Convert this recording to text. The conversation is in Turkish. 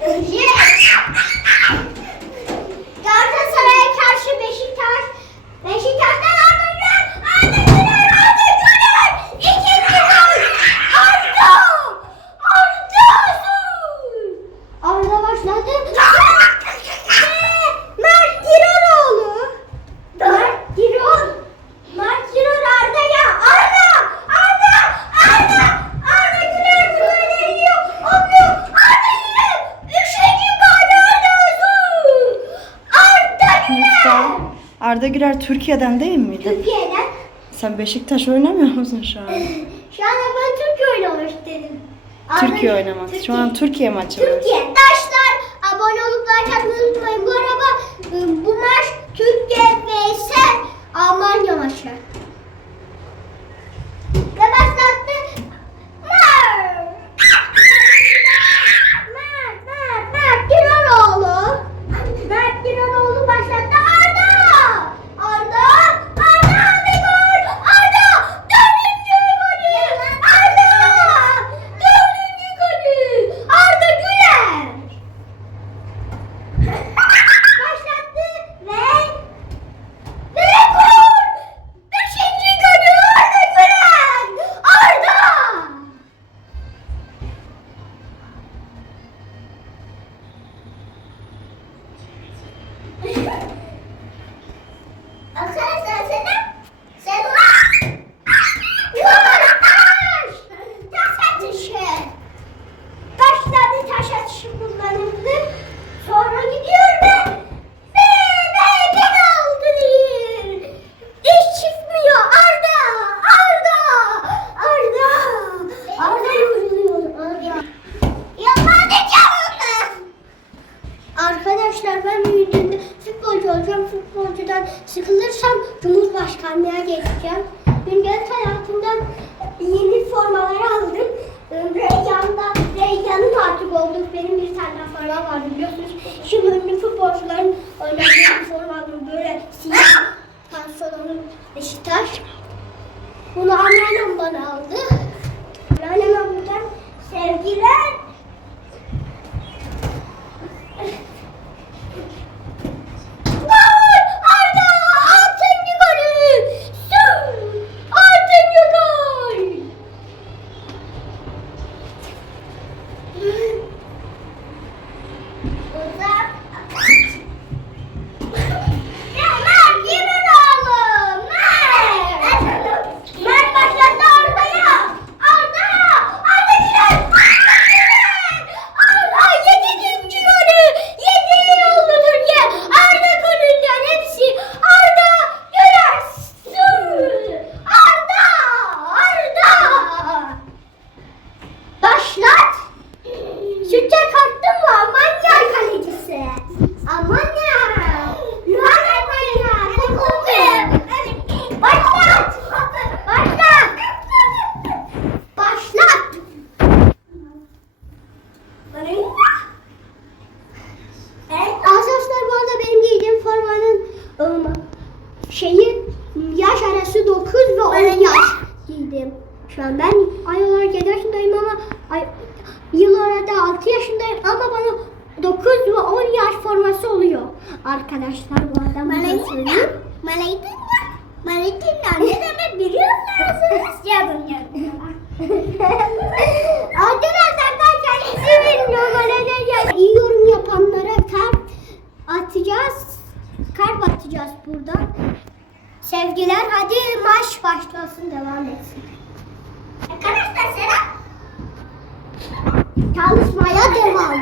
Yeah. Arda Güler Türkiye'den değil miydi? Türkiye'den. Sen Beşiktaş oynamıyor musun şu an? şu an ben Türkiye oynamak istedim. Türkiye Arda, oynamak. Türkiye. Şu an Türkiye maçı. Türkiye. Taşlar abone olup like atmayı unutmayın. Bu araba ıı, bu maç Türkiye vs Almanya maçı. eksken şu an. Ben ay olarak 7 yaşındayım ama ay, yıl olarak da 6 yaşındayım ama bana 9 ve 10 yaş forması oluyor. Arkadaşlar bu arada Malaytina. Malaytina. Malaytina ne demek biliyor biliyorsunuz? Yazın yazın. Arkadaşlar ben kendisi bilmiyorum. Malaytina. İyi yorum yapanlara kalp atacağız. Kalp atacağız buradan. Sevgiler hadi maç başlasın devam etsin. 电话